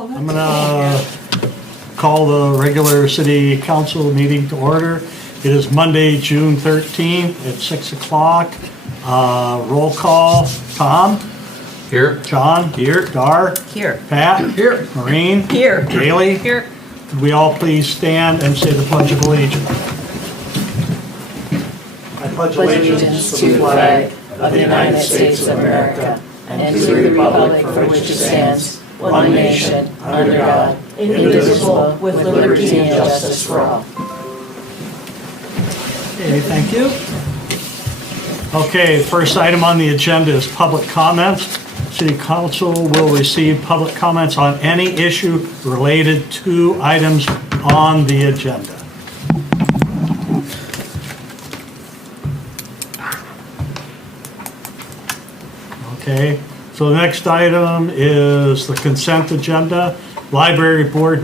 I'm gonna call the regular city council meeting to order. It is Monday, June 13th at 6 o'clock. Roll call, Tom? Here. John? Here. Dar? Here. Pat? Here. Maureen? Here. Kaylee? Here. Could we all please stand and say the Pledge of Allegiance? I pledge allegiance to the flag of the United States of America and to the republic for which it stands, one nation, under God, indivisible, with liberty and justice for all. Okay, thank you. Okay, first item on the agenda is public comments. City Council will receive public comments on any issue related to items on the agenda. Okay, so the next item is the consent agenda. Library Board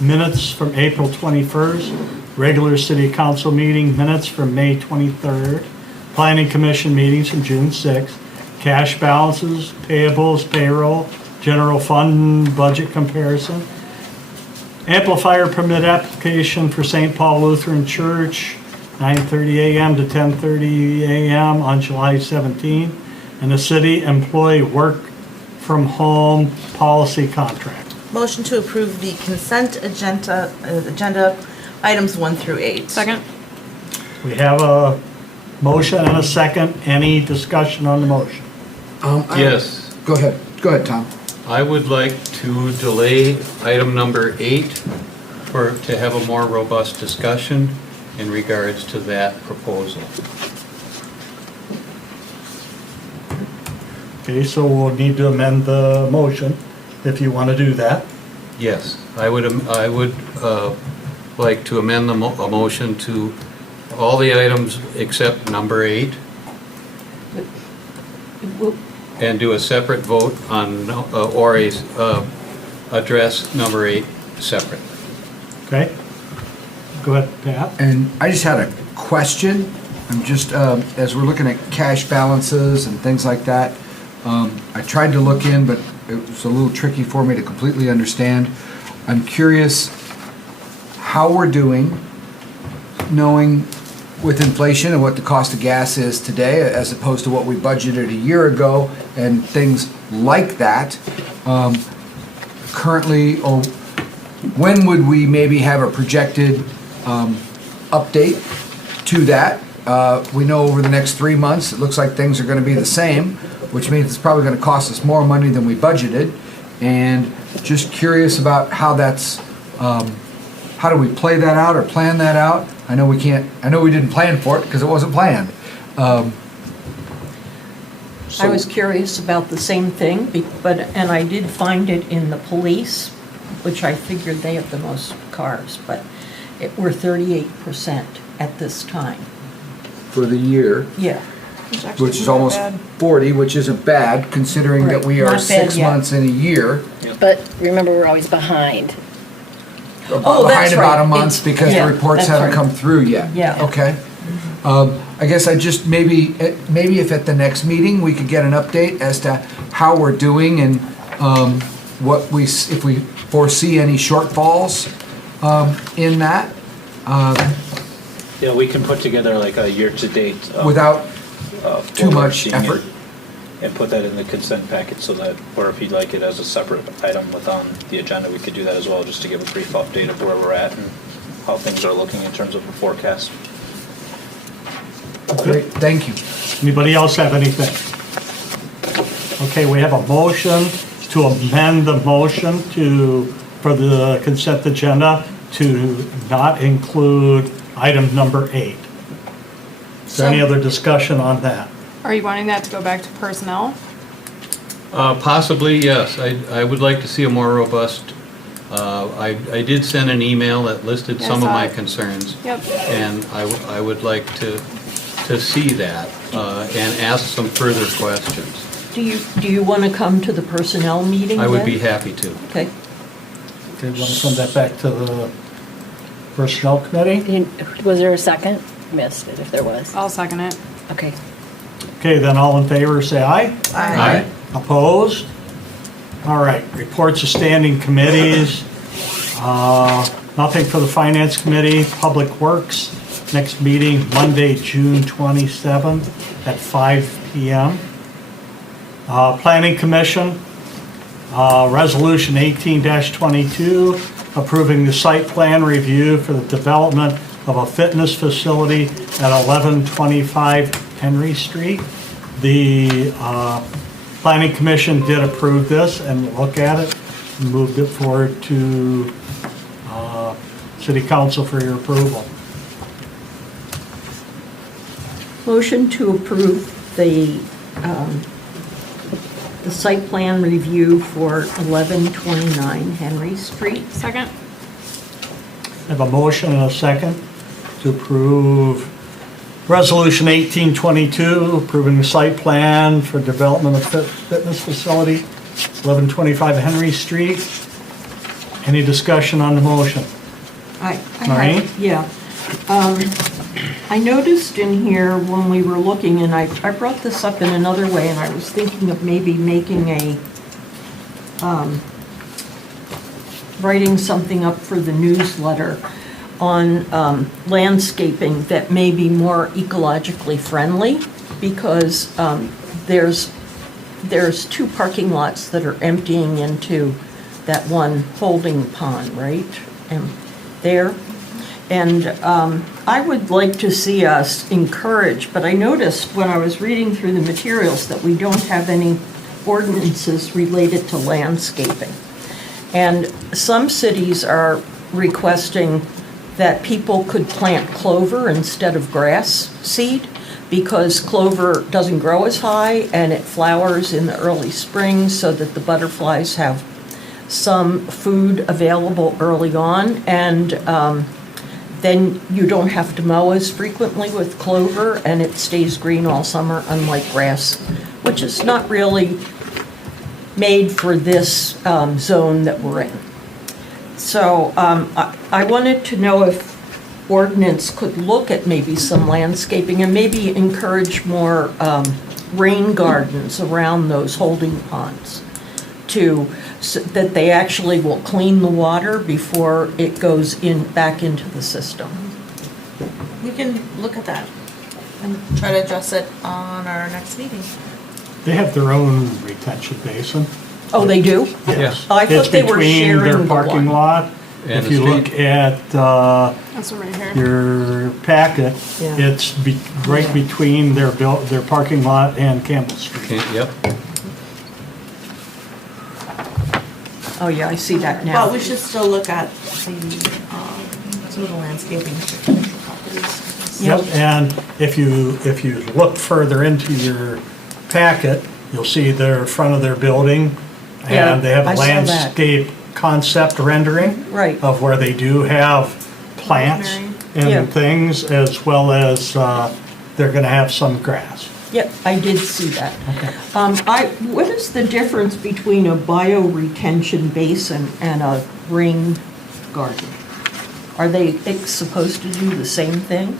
minutes from April 21st. Regular City Council meeting minutes from May 23rd. Planning Commission meetings from June 6th. Cash balances, payables, payroll, general fund budget comparison. Amplifier permit application for St. Paul Lutheran Church, 9:30 a.m. to 10:30 a.m. on July 17th. And the city employee work from home policy contract. Motion to approve the consent agenda items 1 through 8. Second. We have a motion and a second. Any discussion on the motion? Yes, Go ahead, Tom. I would like to delay item number 8 to have a more robust discussion in regards to that proposal. Okay, so we'll need to amend the motion if you want to do that. Yes, I would like to amend a motion to all the items except number 8 and do a separate vote on, address number 8 separate. Okay? Go ahead, Pat. And I just had a question. I'm just, as we're looking at cash balances and things like that, I tried to look in, but it was a little tricky for me to completely understand. I'm curious how we're doing, knowing with inflation and what the cost of gas is today as opposed to what we budgeted a year ago and things like that. Currently, or when would we maybe have a projected update to that? We know over the next 3 months, it looks like things are going to be the same, which means it's probably going to cost us more money than we budgeted. And just curious about how that's, how do we play that out or plan that out? I know we didn't plan for it because it wasn't planned. I was curious about the same thing, and I did find it in the police, which I figured they have the most cars, but we're 38% at this time. For the year, Yeah. which is almost 40, which isn't bad considering that we Right, are not bad 6 yet. months in a year. But remember, we're always behind. Oh, that's Behind about a right. month because the Yeah, reports that's haven't right. come through yet. Yeah. Okay. I guess I just maybe if at the next meeting we could get an update as to how we're doing and if we foresee any shortfalls in that Yeah, we can put together like a year-to-date. without too much overseeing effort. it And put that in the consent packet so that, or if you'd like it as a separate item on the agenda, we could do that as well, just to give a brief update of where we're at and how things are looking in terms of the forecast. Great, thank you. Anybody else have anything? Okay, we have a motion to amend the motion for the consent agenda to not include item number 8. Is there any other discussion on that? Are you wanting that to go back to personnel? Possibly, yes. I would like to see a more robust, I did send an email that listed Yeah, I some of saw my it. concerns. Yep. And I would like to see that and ask some further questions. Do you want to come to the personnel meeting I would then? be happy to. Okay. Okay, want to send that back to the Personnel Committee? Was there a second? Missed it if there was. I'll second it. Okay. Okay, then all in favor, say aye. Aye. Opposed? All right, reports of standing committees. Nothing for the Finance Committee. Public Works, next meeting Monday, June 27th at 5 p.m. Planning Commission, Resolution 18-22, approving the site plan review for the development of a fitness facility at 1125 Henry Street. The Planning Commission did approve this and look at it, and moved it forward to City Council for your approval. Motion to approve the site plan review for 1129 Henry Street. Second? I have a motion and a second to approve Resolution 1822, approving the site plan for development of fitness facility, 1125 Henry Street. Any discussion on the motion? Maureen? Yeah. I noticed in here when we were looking, and I brought this up in another way, and I was thinking of maybe making a, writing something up for the newsletter on landscaping that may be more ecologically friendly, because there's 2 parking lots that are emptying into that one holding pond, right? And there. And I would like to see us encourage, but I noticed when I was reading through the materials that we don't have any ordinances related to landscaping. And some cities are requesting that people could plant clover instead of grass seed, because clover doesn't grow as high and it flowers in the early spring so that the butterflies have some food available early on, and then you don't have to mow as frequently with clover, and it stays green all summer, unlike grass, which is not really made for this zone that we're in. So I wanted to know if ordinance could look at maybe some landscaping and maybe encourage more rain gardens around those holding ponds, so that they actually will clean the water before it goes back into the system. We can look at that and try to address it on our next meeting. They have their own retention basin. Oh, they do? Yes. I thought they were sharing It's between their the parking one. lot. And If the you street. look at That's one right here. your packet, Yeah. it's right between their parking lot and Campbell Street. Yep. Oh, yeah, I see that now. But we should still look at some of the landscaping for commercial properties. Yep, and if you look further into your packet, you'll see their front of their building, Yeah, and they have I a saw that. landscape concept rendering Right. of where they do have plants Rosemary. Yeah. and things, as well as they're gonna have some grass. Yep, I did see that. Okay. What is the difference between a bioretention basin and a rain garden? Are they supposed to do the same thing?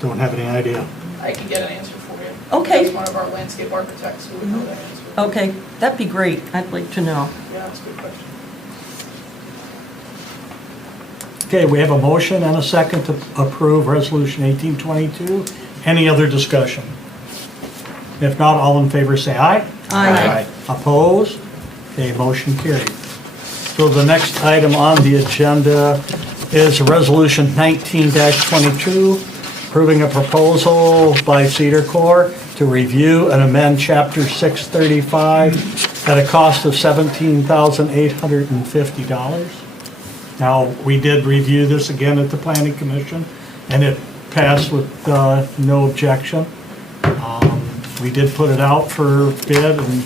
Don't have any idea. I can get an answer for you. Okay. That's one of our landscape architects who would know that answer. Okay, that'd be great. I'd like to know. Yeah, that's a good question. Okay, we have a motion and a second to approve Resolution 1822. Any other discussion? If not, all in favor say aye. Aye. Opposed? Okay, motion carried. So the next item on the agenda is Resolution 19-22, approving a proposal by Cedar Corps to review and amend Chapter 635 at a cost of $17,850. Now, we did review this again at the Planning Commission, and it passed with no objection. We did put it out for bid, and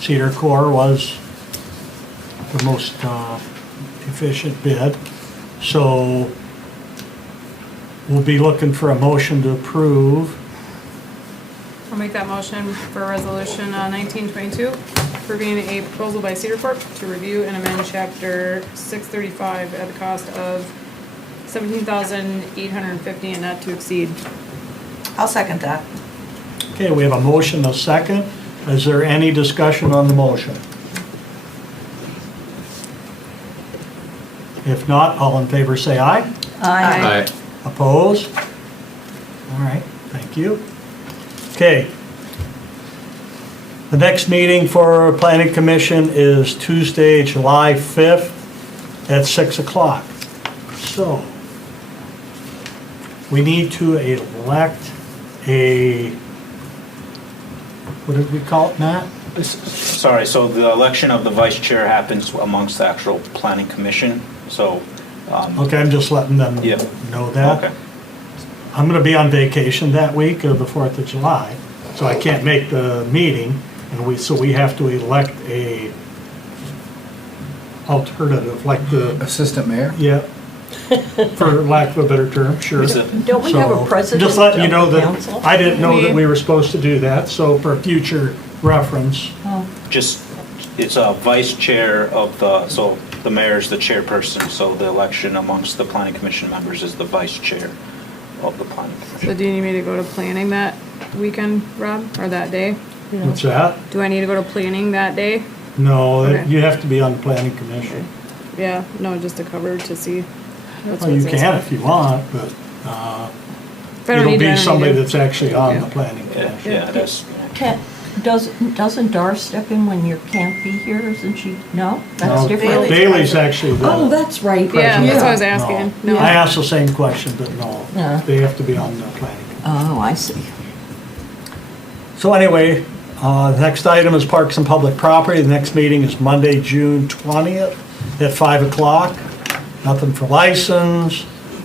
Cedar Corps was the most efficient bid. So we'll be looking for a motion to approve. I'll make that motion for resolution 1922, approving a proposal by Cedar Corp to review and amend chapter 635 at the cost of $17,850 and not to exceed. I'll second that. Okay, we have a motion, a second. Is there any discussion on the motion? If not, all in favor say aye. Aye. Opposed? All right, thank you. Okay. The next meeting for Planning Commission is Tuesday, July 5th at 6 o'clock. So, we need to elect a, what did we call it, Matt? Sorry, so the election of the vice chair happens amongst the actual planning commission, so. Okay, I'm just letting them Yeah. know that. Okay. I'm gonna be on vacation that week of the 4th of July, so I can't make the meeting, and so we have to elect a alternative, like the, Assistant mayor? yeah, for lack of a better term, sure. Is it- Don't we have So, a president just letting you know of the that, council? I didn't know that we were supposed to do that, so for future reference, Just, it's a vice chair of the, so the mayor's the chairperson, so the election amongst the planning commission members is the vice chair of the planning So commission. do you need me to go to planning that weekend, Rob, or that day? what's that? Do I need to go to planning that day? No, Okay. you have to be on the planning commission. Yeah, no, just to cover to see. Well, you can if you want, but, If I don't it'll need to, I be don't somebody need to. that's actually on the Yeah. planning Yeah, commission. yeah, that's, Doesn't Dar step in when you can't be here, isn't she? No? That's No, different? Bailey's actually Oh, the, that's right. Yeah, that's what I was No. asking. I No. asked the same question, but no, Yeah. they have to be on the planning commission. Oh, I see. So anyway, the next item is Parks and Public Property. The next meeting is Monday, June 20th at 5 o'clock. Nothing for license.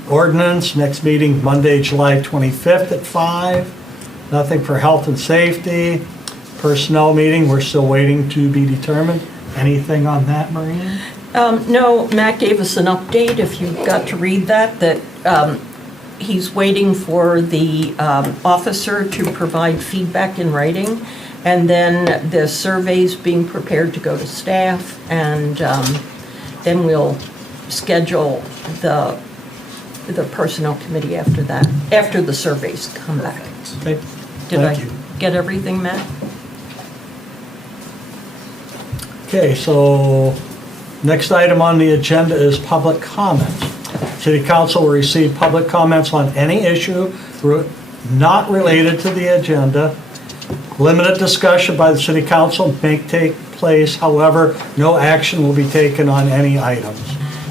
Ordinance, next meeting Monday, July 25th at 5. Nothing for health and safety. Personnel meeting, we're still waiting to be determined. Anything on that, Maureen? No, Matt gave us an update, if you got to read that he's waiting for the officer to provide feedback in writing, and then the survey's being prepared to go to staff, and then we'll schedule the personnel committee after that, after the surveys come back. Okay, Did I thank you. get everything, Matt? Okay, so next item on the agenda is public comments. City Council will receive public comments on any issue not related to the agenda. Limited discussion by the City Council may take place, however, no action will be taken on any items.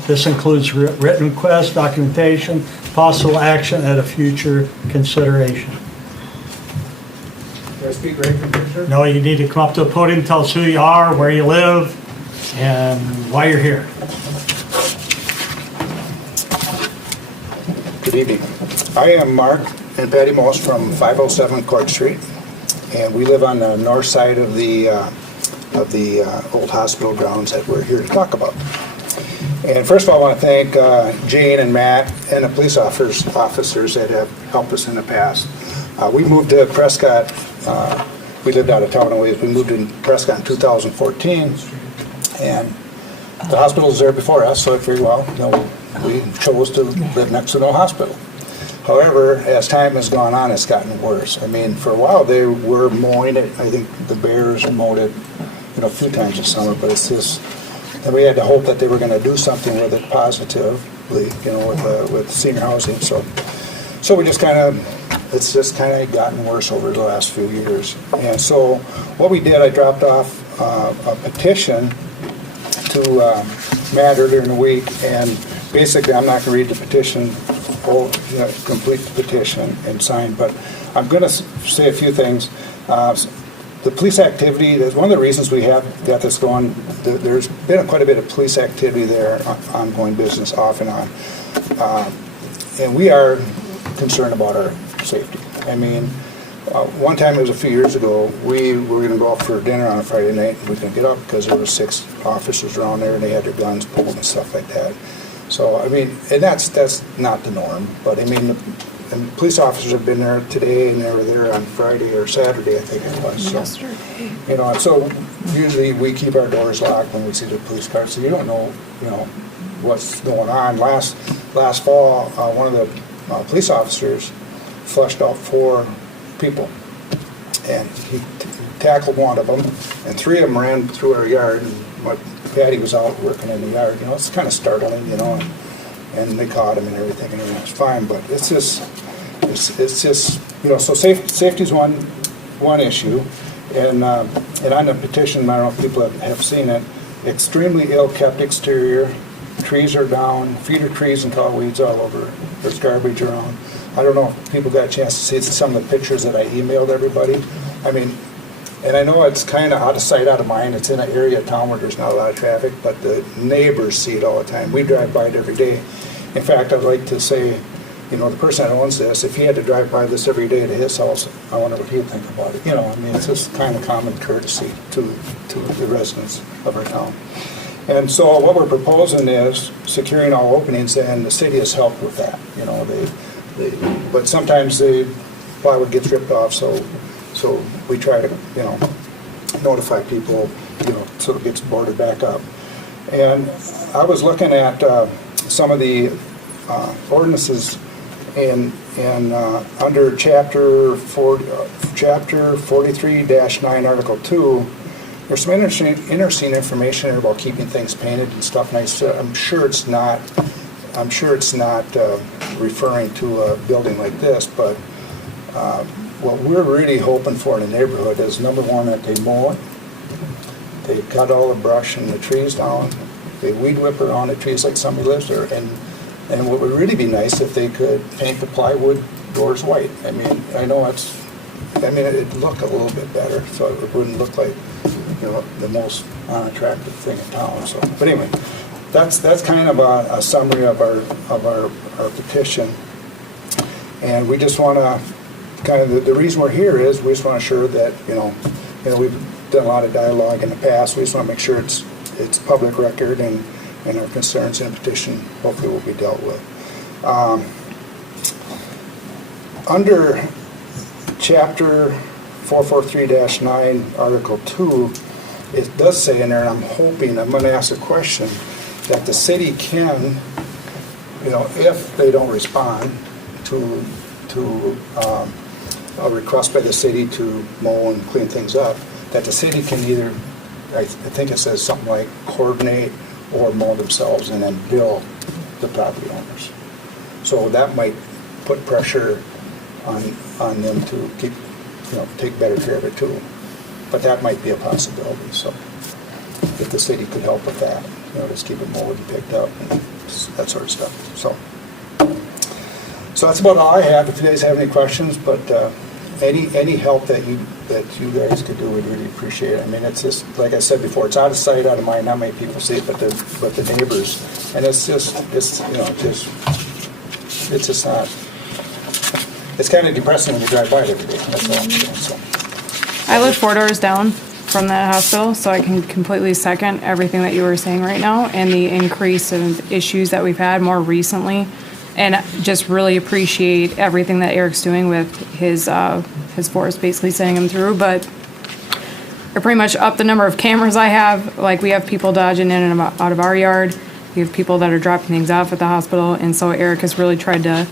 This includes written requests, documentation, possible action at a future consideration. Can I speak right from picture? No, you need to come up to the podium, tell us who you are, where you live, and why you're here. Good evening. I am Mark and Patty Moss from 507 Court Street, and we live on the north side of the old hospital grounds that we're here to talk about. And first of all, I want to thank Jane and Matt and the police officers that have helped us in the past. We moved to Prescott. We lived out of town a ways. We moved in Prescott in 2014, and the hospital was there before us, so I figured, well, we chose to live next to no hospital. However, as time has gone on, it's gotten worse. I mean, for a while they were mowing it. I think the Bears mowed it, a few times this summer, but it's just, and we had to hope that they were going to do something with it positively, with senior housing. So we just it's just kind of gotten worse over the last few years. And so what we did, I dropped off a petition to Matt earlier in the week, and basically I'm not going to read the petition, complete the petition and sign, but I'm going to say a few things. The police activity, that's one of the reasons we have got this going. There's been quite a bit of police activity there, ongoing business off and on. And we are concerned about our safety. I mean, one time, it was a few years ago, we were going to go out for dinner on a Friday night, and we couldn't get up because there were 6 officers around there, and they had their guns pulled and stuff like that. So, I mean, and that's not the norm, but I mean, and police officers have been there today, and they were there on Friday or Saturday, I think it was. So, and so usually we keep our doors locked when we see the police cars, so you don't know, what's going on. Last fall, one of the police officers flushed out 4 people and he tackled one of them, and 3 of them ran through our yard, and Patty was out working in the yard. You know, it's kind of startling, you know, and they caught him and everything, and everything was fine. But it's just, you know, so safety's one issue, and on the petition, I don't know if people have seen it. Extremely ill-kept exterior. Trees are down, feeder trees and tall weeds all over. There's garbage around. I don't know if people got a chance to see some of the pictures that I emailed everybody. I mean, and I know it's kind of out of sight, out of mind. It's in an area of town where there's not a lot of traffic, but the neighbors see it all the time. We drive by it every day. In fact, I'd like to say, you know, the person that owns this, if he had to drive by this every day to his house, I wonder what he'd think about it. You know, I mean, it's just kind of common courtesy to the residents of our town. And so what we're proposing is securing all openings, and the city has helped with that. You know, but sometimes the plywood gets ripped off, so we try to, you know, notify people, you know, so it gets boarded back up. And I was looking at some of the ordinances in under chapter 43-9, Article 2. There's some interesting information here about keeping things painted and stuff. And I'm sure it's not referring to a building like this, but what we're really hoping for in the neighborhood is, number one, that they mow it, they cut all the brush and the trees down, they weed whip around the trees like somebody lives there, and what would really be nice if they could paint the plywood doors white. I mean, it'd look a little bit better, so it wouldn't look like, you know, the most unattractive thing in town. So, but anyway, that's kind of a summary of our petition, and we just want to kind of the reason we're here is we just want to ensure that you know we've done a lot of dialogue in the past. We just want to make sure it's public record, and our concerns in the petition hopefully will be dealt with. Under chapter 443-9, Article 2, it does say in there, and I'm going to ask a question, that the city can, you know, if they don't respond to a request by the city to mow and clean things up, that the city can either, I think it says something like coordinate or mow themselves and then bill the property owners. So that might put pressure on them to keep, you know, take better care of it too. But that might be a possibility. So if the city could help with that, you know, just keep it mowed and picked up and that sort of stuff. So that's about all I have. If you guys have any questions, but any help that you guys could do, we'd really appreciate it. I mean, it's just like I said before, it's out of sight, out of mind. Not many people see it, but the neighbors, and it's just not. It's kind of depressing when you drive by it every day. That's all I'm saying. So. I live 4 doors down from that hospital, so I can completely second everything that you were saying right now, and the increase of issues that we've had more recently. And just really appreciate everything that Eric's doing with his force, basically sending him through. But I pretty much upped the number of cameras I have. Like, we have people dodging in and out of our yard. We have people that are dropping things off at the hospital. And so Eric has really tried to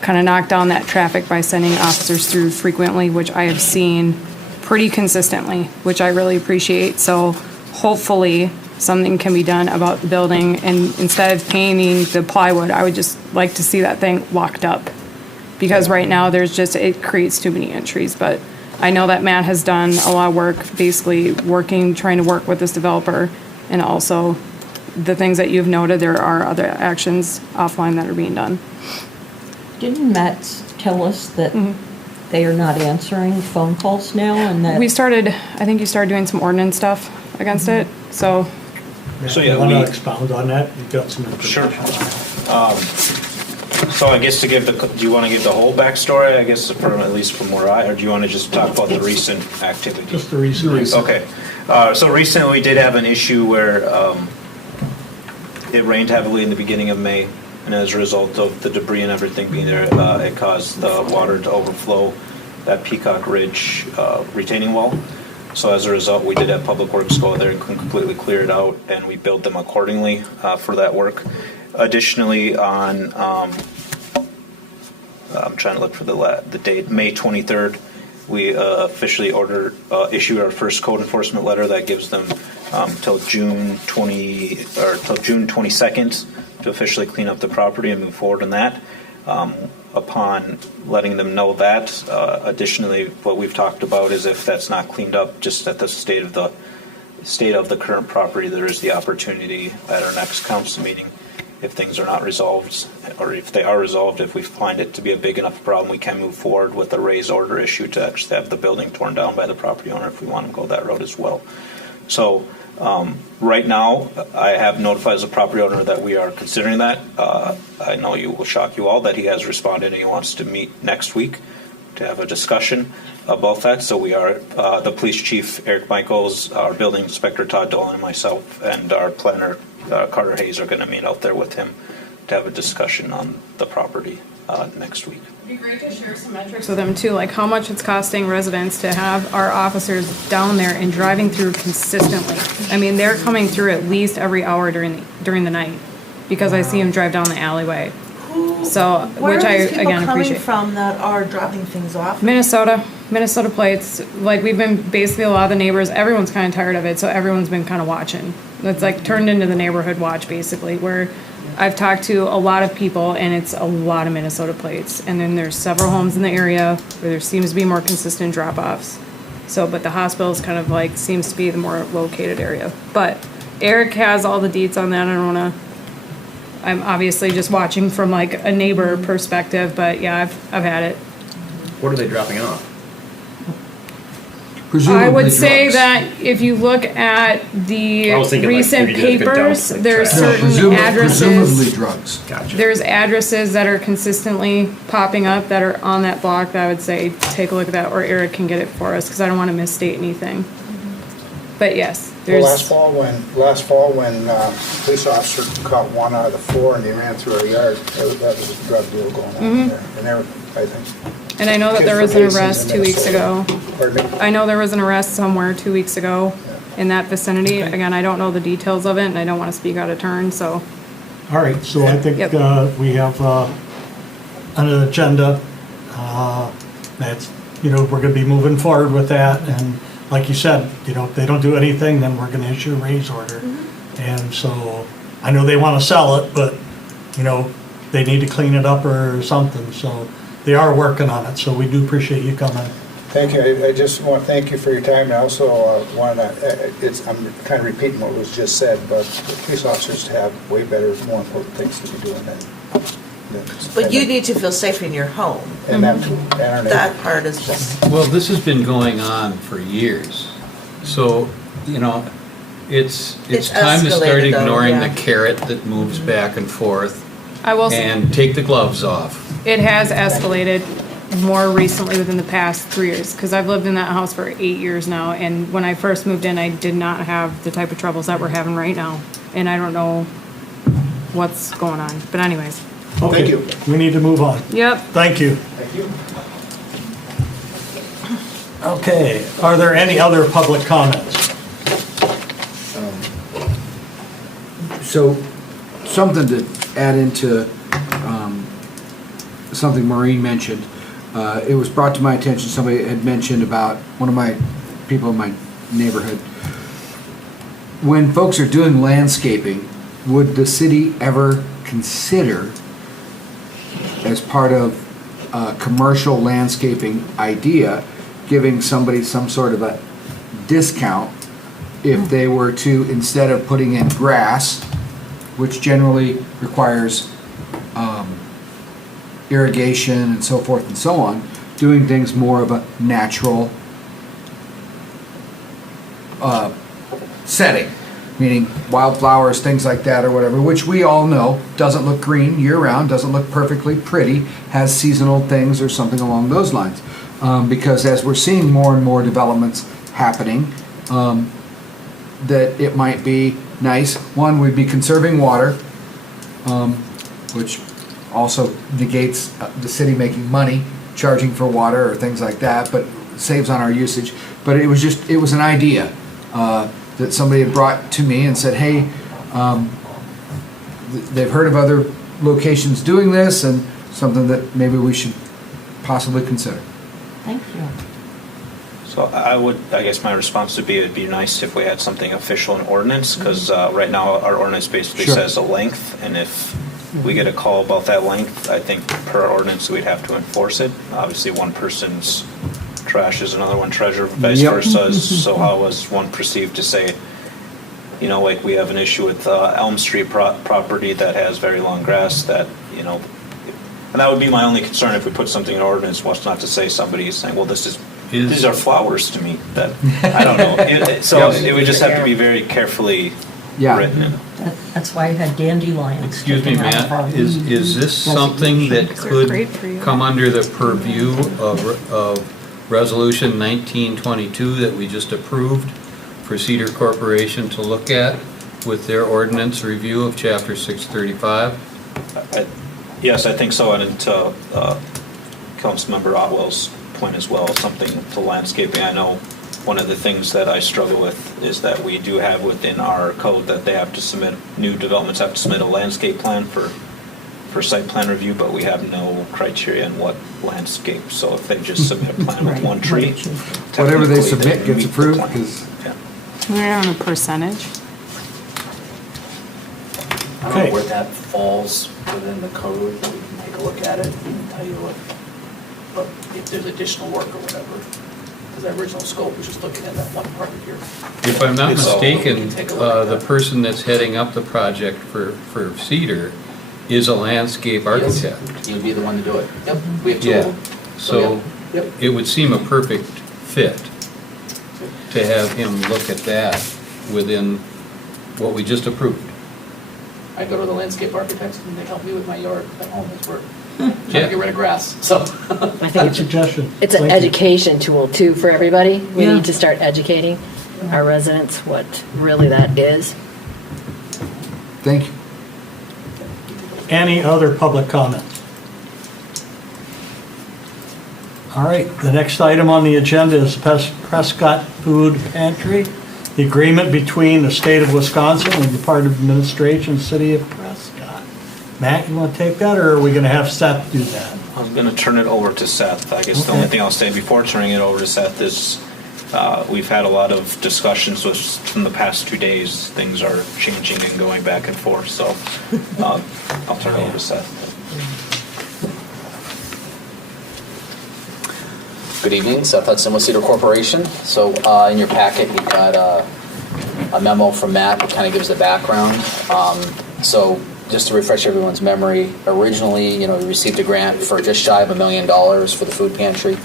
kind of knock down that traffic by sending officers through frequently, which I have seen pretty consistently, which I really appreciate. So hopefully something can be done about the building, and instead of painting the plywood, I would just like to see that thing locked up, because right now it creates too many entries. But I know that Matt has done a lot of work, basically trying to work with this developer, and also the things that you've noted, there are other actions offline that are being done. Didn't Matt tell us that they are not answering phone calls now, and that I think you started doing some ordinance stuff against it, so. So, yeah, you want to we- expound on that? You've got some information. Sure. So I guess do you want to give the whole backstory, I guess, at least from where or do you want to just talk about the recent activity? Just the recent. Okay. So recently we did have an issue where it rained heavily in the beginning of May, and as a result of the debris and everything being there, it caused the water to overflow that Peacock Ridge retaining wall. So as a result, we did have Public Works go there and completely clear it out, and we billed them accordingly for that work. Additionally, on I'm trying to look for the date, May 23rd, we officially issued our first code enforcement letter that gives them till June 22nd to officially clean up the property and move forward on that. Upon letting them know that, additionally, what we've talked about is if that's not cleaned up, just at the state of the current property, there is the opportunity at our next council meeting, if things are not resolved, or if they are resolved, if we find it to be a big enough problem, we can move forward with a raise order issue to actually have the building torn down by the property owner if we want to go that route as well. So right now, I have notified the property owner that we are considering that. I know it will shock you all that he has responded and he wants to meet next week to have a discussion about that. So we are, the police chief, Eric Michaels, our building inspector, Todd Dolan, and myself, and our planner, Carter Hayes, are going to meet out there with him to have a discussion on the property next week. It'd be great to share some metrics with them too, like how much it's costing residents to have our officers down there and driving through consistently. I mean, they're coming through at least every hour during the night because I see them drive down the alleyway. So, Where which are I these people again coming appreciate. from that are dropping things off? Minnesota plates. Like we've been basically a lot of the neighbors. Everyone's kind of tired of it, so everyone's been kind of watching. It's like turned into the neighborhood watch basically, where I've talked to a lot of people, and it's a lot of Minnesota plates. And then there's several homes in the area where there seems to be more consistent drop-offs. So, but the hospital is kind of like seems to be the more located area. But Eric has all the deets on that. I don't want to. I'm obviously just watching from like a neighbor perspective, but yeah, I've had it. What are they dropping off? I would say drugs. that if you look at the I was thinking, like, recent maybe they could dump, papers, like, there's trash. No, certain presumably addresses. drugs. Gotcha. There's addresses that are consistently popping up that are on that block that I would say take a look at that, or Eric can get it for us because I don't want to misstate anything. But yes, Well, there's. last fall when police officer caught one out of the four and they ran through our yard, that was a drug deal going on there. And there, I think. And I know that there was an arrest 2 weeks ago. Pardon me? I know there was an arrest somewhere 2 weeks ago in that vicinity. Again, I don't know the details of it, and I don't want to speak out of turn, so. All right, so I think Yep. we have an agenda. That's, we're going to be moving forward with that. And like you said, if they don't do anything, then we're going to issue a raise order. And so I know they want to sell it, but, they need to clean it up or something. So they are working on it, so we do appreciate you coming. Thank you. I just want to thank you for your time. I also want to, I'm kind of repeating what was just said, but the police officers have way better, more important things to be doing than. But you need to feel safe in your home. And that, and our That neighbors. part is just, Well, this has been going on for years. So, it's It's time to start escalated, though, ignoring the yeah. carrot that moves back and forth I will say, and take the gloves off. it has escalated more recently within the past 3 years, because I've lived in that house for 8 years now, and when I first moved in, I did not have the type of troubles that we're having right now. And I don't know what's going on, but anyways. Thank you. We need to move on. Yep. Thank you. Thank you. Okay, are there any other public comments? So, something to add into something Maureen mentioned. It was brought to my attention, somebody had mentioned about one of my people in my neighborhood. When folks are doing landscaping, would the city ever consider, as part of a commercial landscaping idea, giving somebody some sort of a discount if they were to, instead of putting in grass, which generally requires irrigation and so forth and so on, doing things more of a natural setting, meaning wildflowers, things like that or whatever, which we all know doesn't look green year-round, doesn't look perfectly pretty, has seasonal things or something along those lines. Because as we're seeing more and more developments happening, that it might be nice. One, we'd be conserving water, which also negates the city making money, charging for water or things like that, but saves on our usage. But it was an idea that somebody had brought to me and said, hey, they've heard of other locations doing this and something that maybe we should possibly consider. thank you. So I guess my response would be, it'd be nice if we had something official in ordinance, because right now our ordinance basically Sure. says a length, and if we get a call about that length, I think per ordinance we'd have to enforce it. Obviously, one person's trash is another one's treasure, vice Yep. versa. So how was one perceived to say, you know, like we have an issue with Elm Street property that has very long grass that, you know, and that would be my only concern if we put something in ordinance, was not to say somebody is saying, well, these are flowers to me, that, I don't know. So it would just have to be very carefully Yeah. written. That's why I had dandelions. Excuse me, taken out of our Matt, is this something that These are could great for you. come under the purview of Resolution 1922 that we just approved for Cedar Corporation to look at with their ordinance review of Chapter 635? Yes, I think so, and to Councilmember Otwell's point as well, something to landscaping. I know one of the things that I struggle with is that we do have within our code that they have to submit, new developments have to submit a landscape plan for site plan review, but we have no criteria in what landscape. So if they just submit a plan with one tree, Whatever they technically submit meet gets the approved, plan. 'cause- Yeah. We're on a percentage. I don't know where that falls within the code, but we can take a look at it and tell you what if there's additional work or whatever. Because the original scope was just looking at that one part of your. If I'm not It's all- mistaken, Take a look at the that. person that's heading up the project for Cedar is a landscape architect. You'd be the one to do it. Yep, we have two of Yeah, them. so Yep. it would seem a perfect fit to have him look at that within what we just approved. I go to the landscape architects and they help me with my yard at home, as we're trying to Yeah. get rid of grass, so. I think Good suggestion. it's an Thank you. education tool too for everybody. We Yeah. need to start educating our residents what really that is. Thank you. Any other public comments? All right, the next item on the agenda is Prescott Food Pantry, the agreement between the state of Wisconsin and the Department of Administration, City of Prescott. Matt, you want to take that, or are we going to have Seth do that? I was going to turn it over to Seth. I guess the only thing I'll say before turning it over to Seth is we've had a lot of discussions from the past 2 days. Things are changing and going back and forth, so I'll turn it over to Seth. Good evening, Seth Hudson with Cedar Corporation. So in your packet, you've got a memo from Matt that kind of gives the background. So just to refresh everyone's memory, originally, we received a grant for just shy of $1 million for the food pantry,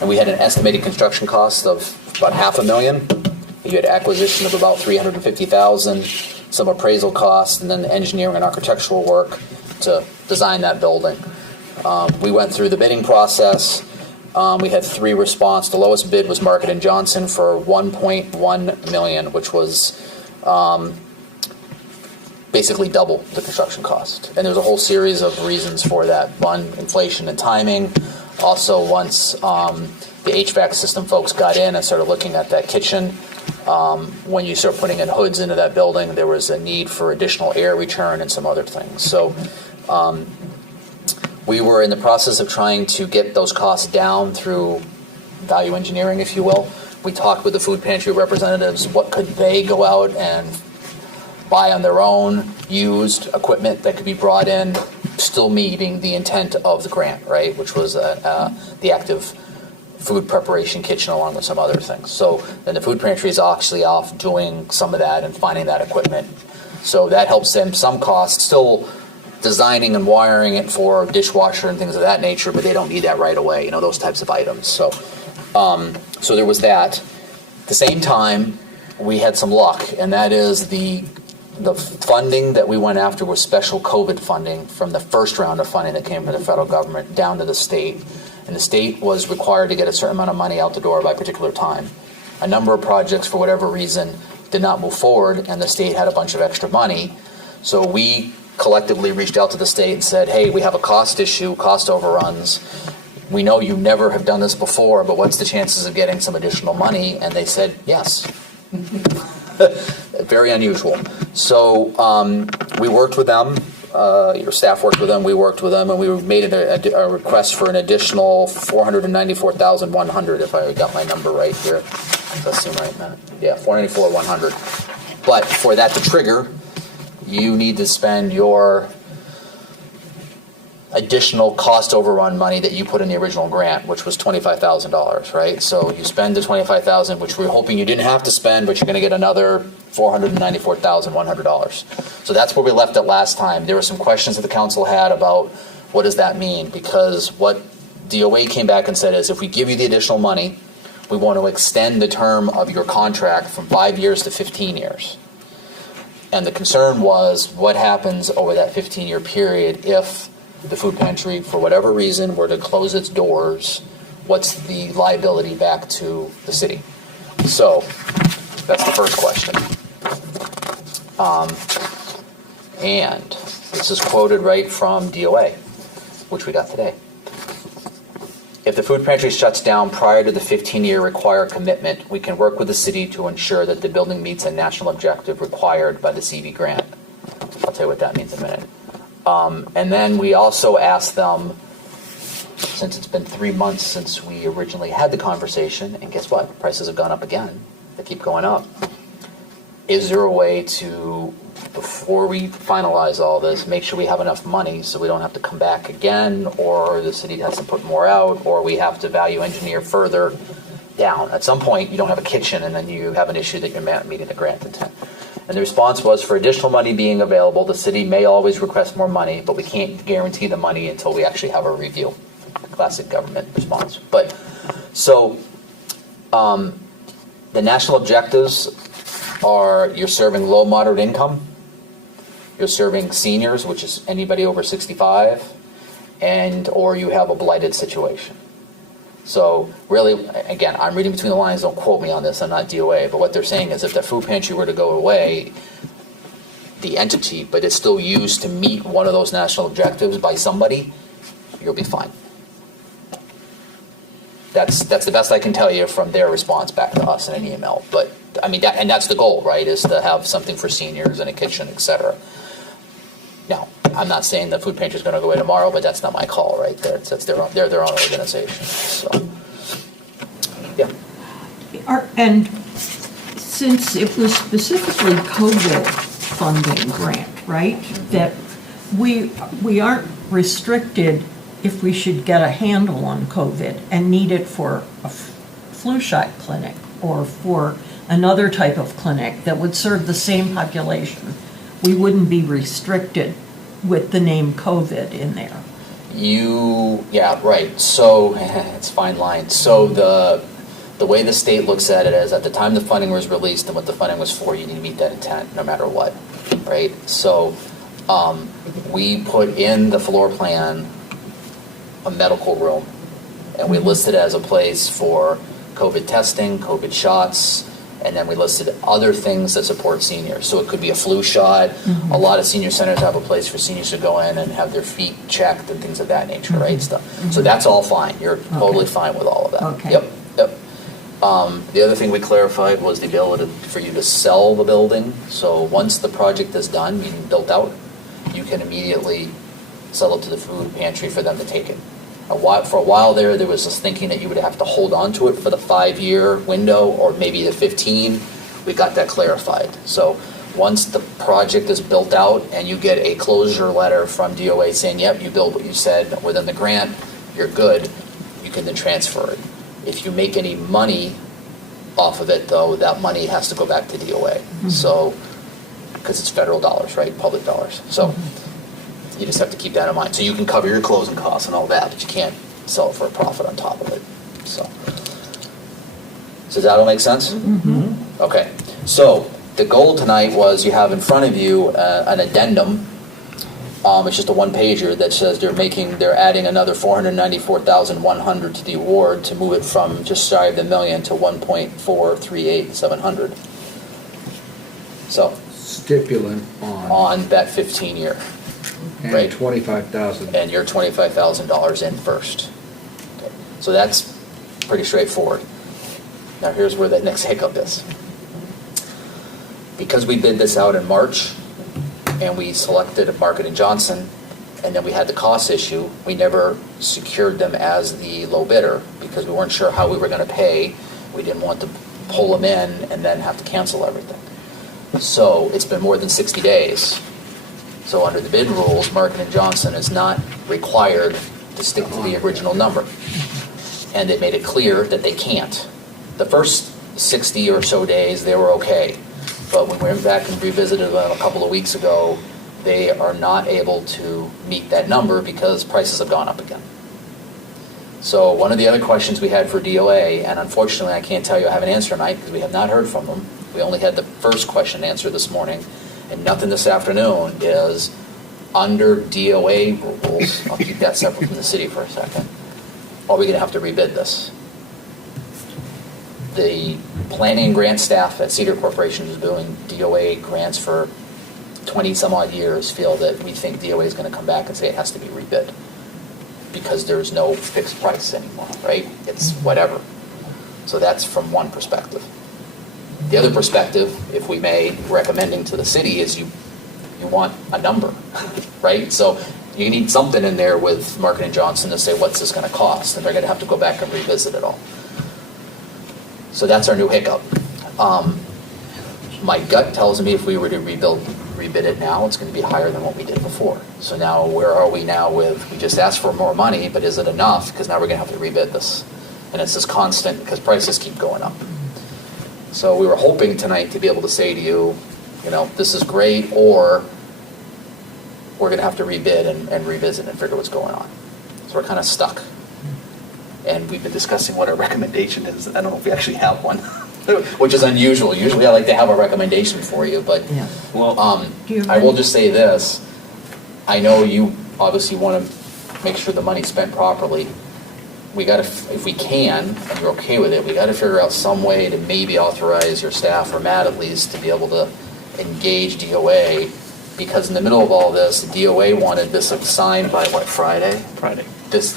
and we had an estimated construction cost of about $500,000. You had acquisition of about $350,000, some appraisal costs, and then the engineering and architectural work to design that building. We went through the bidding process. We had 3 responses. The lowest bid was Market & Johnson for $1.1 million, which was basically double the construction cost. And there's a whole series of reasons for that. One, inflation and timing. Also, once the HVAC system folks got in and started looking at that kitchen, when you start putting in hoods into that building, there was a need for additional air return and some other things. So we were in the process of trying to get those costs down through value engineering, if you will. We talked with the food pantry representatives. What could they go out and buy on their own, used equipment that could be brought in, still meeting the intent of the grant, right, which was the active food preparation kitchen along with some other things. So then the food pantry is actually off doing some of that and finding that equipment. So that helps them some costs, still designing and wiring it for dishwasher and things of that nature, but they don't need that right away, those types of items. So so there was that. At the same time, we had some luck, and that is the funding that we went after was special COVID funding from the first round of funding that came from the federal government down to the state. And the state was required to get a certain amount of money out the door by a particular time. A number of projects, for whatever reason, did not move forward, and the state had a bunch of extra money. So we collectively reached out to the state and said, hey, we have a cost issue, cost overruns. We know you never have done this before, but what's the chances of getting some additional money? And they said, yes. Very unusual. So we worked with them. Your staff worked with them, we worked with them, and we made a request for an additional $494,100, if I got my number right here. Does that seem right, Matt? Yeah, $494,100. But for that to trigger, you need to spend your additional cost overrun money that you put in the original grant, which was $25,000, right? So you spend the $25,000, which we're hoping you didn't have to spend, but you're going to get another $494,100. So that's where we left it last time. There were some questions that the council had about what does that mean? Because what DOA came back and said is if we give you the additional money, we want to extend the term of your contract from 5 years to 15 years. And the concern was what happens over that 15-year period if the food pantry, for whatever reason, were to close its doors, what's the liability back to the city? So that's the first question. And this is quoted right from DOA, which we got today. If the food pantry shuts down prior to the 15-year required commitment, we can work with the city to ensure that the building meets a national objective required by the CV grant. I'll tell you what that means in a minute. And then we also asked them, since it's been 3 months since we originally had the conversation, and guess what? Prices have gone up again. They keep going up. Is there a way to, before we finalize all this, make sure we have enough money so we don't have to come back again, or the city has to put more out, or we have to value engineer further down? At some point, you don't have a kitchen, and then you have an issue that you're not meeting the grant intent. And the response was, for additional money being available, the city may always request more money, but we can't guarantee the money until we actually have a review. Classic government response. But, so, the national objectives are you're serving low, moderate income, you're serving seniors, which is anybody over 65, and or you have a blighted situation. So really, again, I'm reading between the lines, don't quote me on this, I'm not DOA, but what they're saying is if the food pantry were to go away, the entity, but it's still used to meet one of those national objectives by somebody, you'll be fine. That's the best I can tell you from their response back to us in an email. But I mean, and that's the goal, right? Is to have something for seniors and a kitchen, etc. Now, I'm not saying the food pantry is going to go away tomorrow, but that's not my call, right? That's their own, they're their own organization. So, yeah. And since it was specifically COVID funding grant, right? That we aren't restricted if we should get a handle on COVID and need it for a flu shot clinic or for another type of clinic that would serve the same population. We wouldn't be restricted with the name COVID in there. Yeah, right. So, it's a fine line. So the way the state looks at it is at the time the funding was released and what the funding was for, you need to meet that intent no matter what, right? So, we put in the floor plan a medical room, and we listed it as a place for COVID testing, COVID shots, and then we listed other things that support seniors. So it could be a flu shot. Mm-hmm. A lot of senior centers have a place for seniors to go in and have their feet checked and things of that nature, mm-hmm. right? Stuff. Mm-hmm. So that's all fine. You're totally fine with all of that. Okay. Yep. The other thing we clarified was the ability for you to sell the building. So once the project is done, meaning built out, you can immediately sell it to the food pantry for them to take it. For a while there was this thinking that you would have to hold on to it for the 5-year window or maybe the 15. We got that clarified. So once the project is built out and you get a closure letter from DOA saying, yep, you built what you said within the grant, you're good, you can then transfer it. If you make any money off of it, though, that money has to go back to DOA. Mm-hmm. So, because it's federal dollars, right? Public dollars. So. Mm-hmm. You just have to keep that in mind. So you can cover your closing costs and all that, but you can't sell it for a profit on top of it. So does that all make sense? Mm-hmm. Okay. So the goal tonight was you have in front of you an addendum. It's just a one-pager that says they're adding another $494,100 to the award to move it from just shy of $1 million to $1.438700. So Stipulant on that 15-year. And right. $25,000. And you're $25,000 in first. Okay. So that's pretty straightforward. Now here's where the next hiccup is. Because we bid this out in March, and we selected Market and Johnson, and then we had the cost issue. We never secured them as the low bidder because we weren't sure how we were going to pay. We didn't want to pull them in and then have to cancel everything. So it's been more than 60 days. So under the bid rules, Market and Johnson is not required to stick to the original number. And they made it clear that they can't. The first 60 or so days, they were okay. But when we went back and revisited them a couple of weeks ago, they are not able to meet that number because prices have gone up again. So one of the other questions we had for DOA, and unfortunately I can't tell you I have an answer tonight because we have not heard from them. We only had the first question answered this morning, and nothing this afternoon, is under DOA rules, I'll keep that separate from the city for a second, are we going to have to rebid this? The planning grant staff at Cedar Corporation who's doing DOA grants for 20 some odd years feel that we think DOA is going to come back and say it has to be rebid because there's no fixed price anymore, right? It's whatever. So that's from one perspective. The other perspective, if we may, recommending to the city is you want a number, right? So you need something in there with Market and Johnson to say what's this going to cost, and they're going to have to go back and revisit it all. So that's our new hiccup. My gut tells me if we were to rebid it now, it's going to be higher than what we did before. So now where are we now with, we just asked for more money, but is it enough? Because now we're going to have to rebid this. And it's just constant because prices keep going up. So we were hoping tonight to be able to say to you, you know, this is great, or we're going to have to rebid and revisit and figure what's going on. So we're kind of stuck. And we've been discussing what our recommendation is. I don't know if we actually have one, which is unusual. Usually I like to have a recommendation for you, but Well, I will just say this. I know you obviously want to make sure the money's spent properly. We got to, if we can, and you're okay with it, we got to figure out some way to maybe authorize your staff, or Matt at least, to be able to engage DOA, because in the middle of all this, the DOA wanted this signed by what, Friday? Friday. This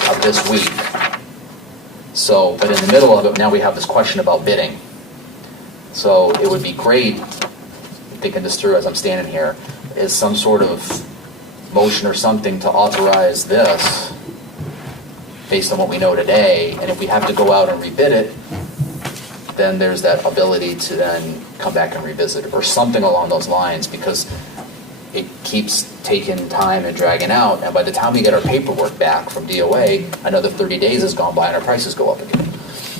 week. So, but in the middle of it, now we have this question about bidding. So it would be great, thinking this through as I'm standing here, is some sort of motion or something to authorize this based on what we know today. And if we have to go out and rebid it, then there's that ability to then come back and revisit it, or something along those lines, because it keeps taking time and dragging out. And by the time we get our paperwork back from DOA, another 30 days has gone by and our prices go up again.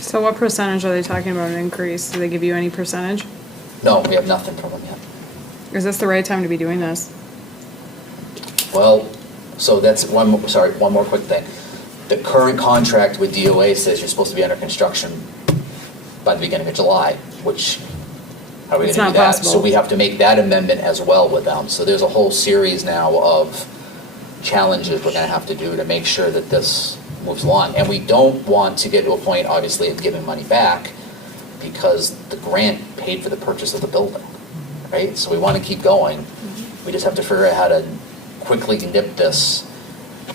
So what percentage are they talking about an increase? Do they give you any percentage? No, we have nothing from them yet. Is this the right time to be doing this? Well, so that's one more quick thing. The current contract with DOA says you're supposed to be under construction by the beginning of July, which, how are we going It's to do not that? possible. So we have to make that amendment as well with them. So there's a whole series now of challenges we're going to have to do to make sure that this moves along. And we don't want to get to a point, obviously, of giving money back, because the grant paid for the purchase of the building, right? So we want to keep going. We just have to figure out how to quickly nip this.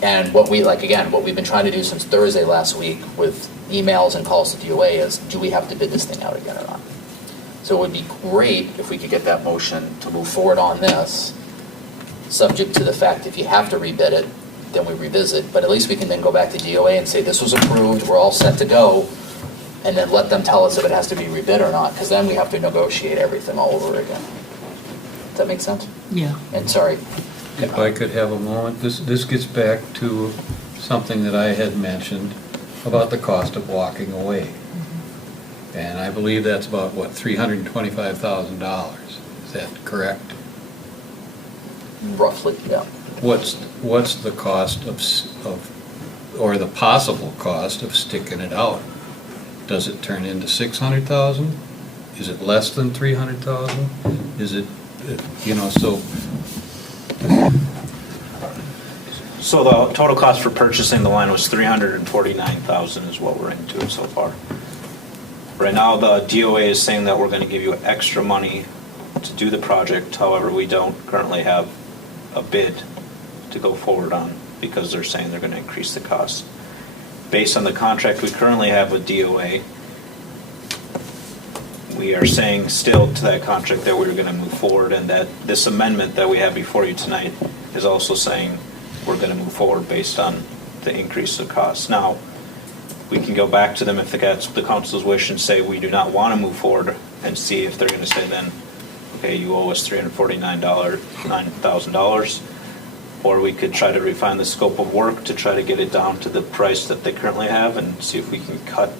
And what we've been trying to do since Thursday last week with emails and calls to DOA is, do we have to bid this thing out again or not? So it would be great if we could get that motion to move forward on this, subject to the fact if you have to rebid it, then we revisit. But at least we can then go back to DOA and say, this was approved, we're all set to go, and then let them tell us if it has to be rebid or not, because then we have to negotiate everything all over again. Does that make sense? Yeah. And sorry. If I could have a moment, this gets back to something that I had mentioned about the cost of walking away. And I believe that's about, what, $325,000. Is that correct? Roughly, yeah. What's the cost or the possible cost of sticking it out? Does it turn into 600,000? Is it less than 300,000? Is it, so. So the total cost for purchasing the line was $349,000 is what we're into so far. Right now, the DOA is saying that we're going to give you extra money to do the project. However, we don't currently have a bid to go forward on because they're saying they're going to increase the cost. Based on the contract we currently have with DOA, we are saying still to that contract that we're going to move forward, and that this amendment that we have before you tonight is also saying we're going to move forward based on the increase of costs. Now, we can go back to them if that's the council's wish and say we do not want to move forward, and see if they're going to say then, okay, you owe us $9,000, or we could try to refine the scope of work to try to get it down to the price that they currently have and see if we can cut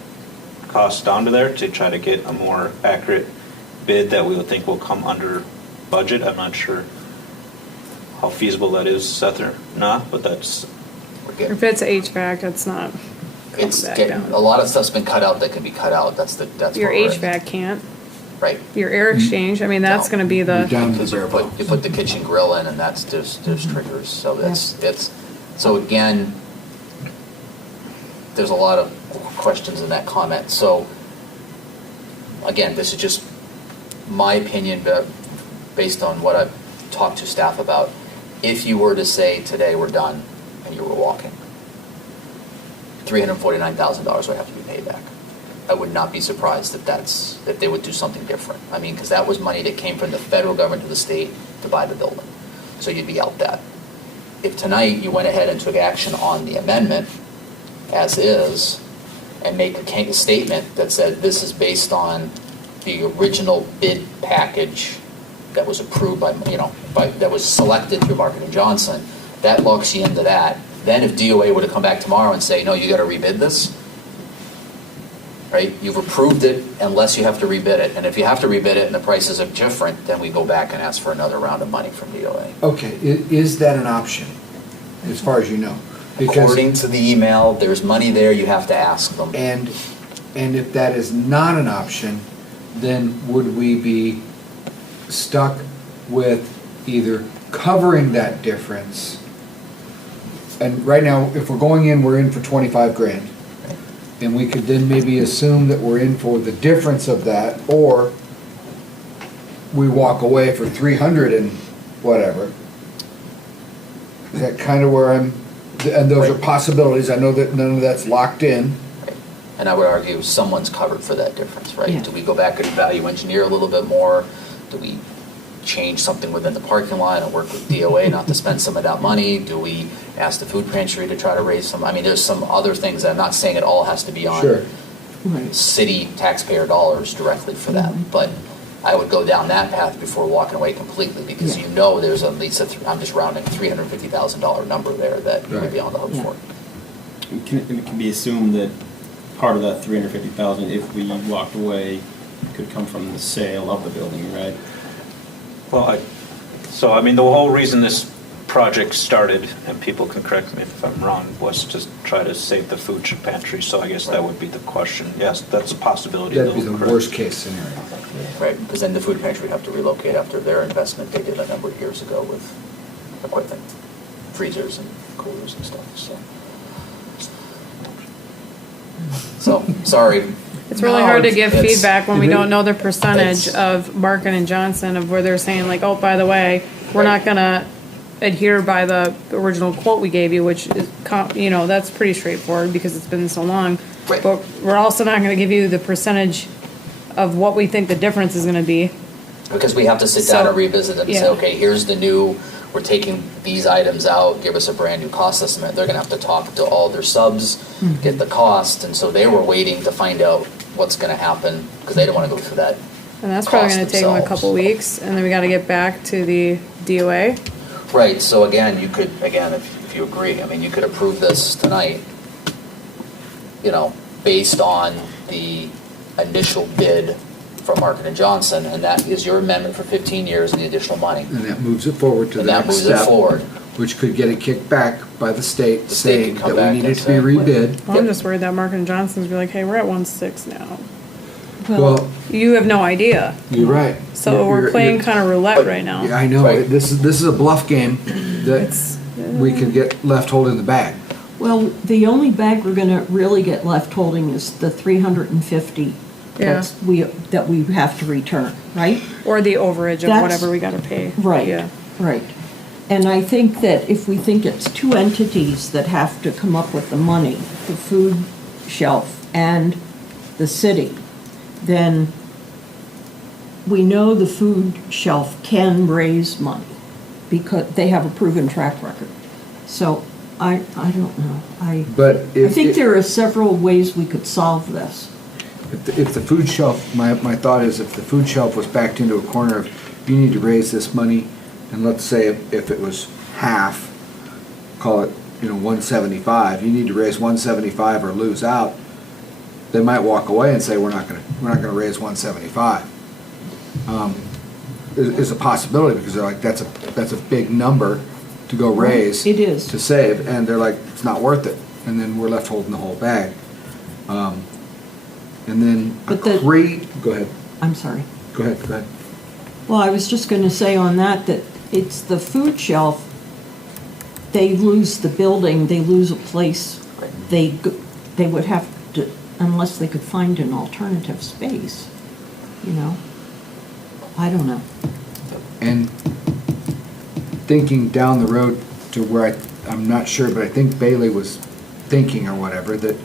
costs down to there to try to get a more accurate bid that we would think will come under budget. I'm not sure how feasible that is, Seth, or not, but that's, If it's HVAC, it's not. It's back getting, down. a lot of stuff's been cut out that can be cut out. That's Your where we're at. HVAC can't. Right. Your air exchange, I mean, that's No. gonna be You're the, down to the Because bare bones. you put the kitchen grill in, and there's triggers, so so again, there's a lot of questions in that comment, so, again, this is just my opinion, but based on what I've talked to staff about. If you were to say, today we're done, and you were walking, $349,000 would have to be paid back. I would not be surprised if they would do something different. I mean, because that was money that came from the federal government to the state to buy the building. So you'd be out that. If tonight you went ahead and took action on the amendment as is and make a statement that said this is based on the original bid package that was approved that was selected through Market & Johnson, that locks you into that. Then if DOA were to come back tomorrow and say, no, you got to rebid this, right? You've approved it unless you have to rebid it. And if you have to rebid it and the prices are different, then we go back and ask for another round of money from DOA. Okay, is that an option, as far as you know? Because- According to the email, there's money there, you have to ask them. And if that is not an option, then would we be stuck with either covering that difference? And right now, if we're going in, we're in for 25 grand. And we could then maybe assume that we're in for the difference of that, or we walk away for 300 and whatever. Is that kind of where and those are possibilities. I know that none of that's locked in. And I would argue someone's covered for that difference, right? Yeah. Do we go back and value engineer a little bit more? Do we change something within the parking lot and work with DOA not to spend some of that money? Do we ask the food pantry to try to raise some? I mean, there's some other things that I'm not saying it all has to be on Sure. city taxpayer dollars directly for that. But I would go down that path before walking away completely, because you know there's at least I'm just rounding $350,000 number there that you would be on the hook Yeah. for. It can be assumed that part of that 350,000, if we walked away, could come from the sale of the building, right? well, I mean, the whole reason this project started, and people can correct me if I'm wrong, was to try to save the food pantry, so I guess that would be the question. Yes, that's a possibility. That'd be though, the correct? worst case scenario. Right, because then the food pantry would have to relocate after their investment they did a number of years ago with equipment, freezers and coolers and stuff, so, sorry. it's really hard to give it's- feedback when we don't know the percentage it's- of Markin & Johnson of where they're saying like, oh, by the way, we're not gonna adhere by the original quote we gave you, which is, that's pretty straightforward because it's been so long. Right. But we're also not gonna give you the percentage of what we think the difference is gonna be. Because we have to sit down So, and revisit them and say, yeah. okay, here's the new, we're taking these items out, give us a brand new cost estimate. They're gonna have to talk to all their subs, get the cost, and so they were waiting to find out what's gonna happen, because they don't wanna go through that. And that's probably Cost gonna take them a themselves. couple weeks, and then we gotta get back to the DOA. Right, so again, you could, if you agree, I mean, you could approve this tonight, based on the initial bid from Markin & Johnson, and that is your amendment for 15 years and the additional money. And that moves it forward to the And that next moves it step, forward. which could get it kicked back by the state The state saying could come that back we need and it to be say, rebid. Well, I'm just worried that Markin & Johnson's be like, hey, we're at 1.6 now. Well, You have no idea. you're right. So we're playing kind of roulette right now. Yeah, I know. Right. This is a bluff game that It's, we could get left holding the bag. Well, the only bag we're gonna really get left holding is the 350 Yeah. that we have to return, right? or the overage of That's- whatever we gotta pay. Right, Yeah. right. And I think that if we think it's two entities that have to come up with the money, the food shelf and the city, then we know the food shelf can raise money because they have a proven track record. So I don't know. But I think there are several ways we could solve this. If the food shelf, my thought is if the food shelf was backed into a corner of, you need to raise this money, and let's say if it was half, call it, 175, you need to raise 175 or lose out, they might walk away and say, we're not gonna raise 175. Is a possibility, because they're like, that's a big number to go raise. It is. To save, and they're like, it's not worth it, and then we're left holding the whole bag. And then But the- go ahead, I'm sorry. go ahead. Well, I was just going to say on that it's the food shelf, they lose the building, they lose a place. They would have to, unless they could find an alternative space, I don't know. And thinking down the road to where I'm not sure, but I think Bailey was thinking or whatever, that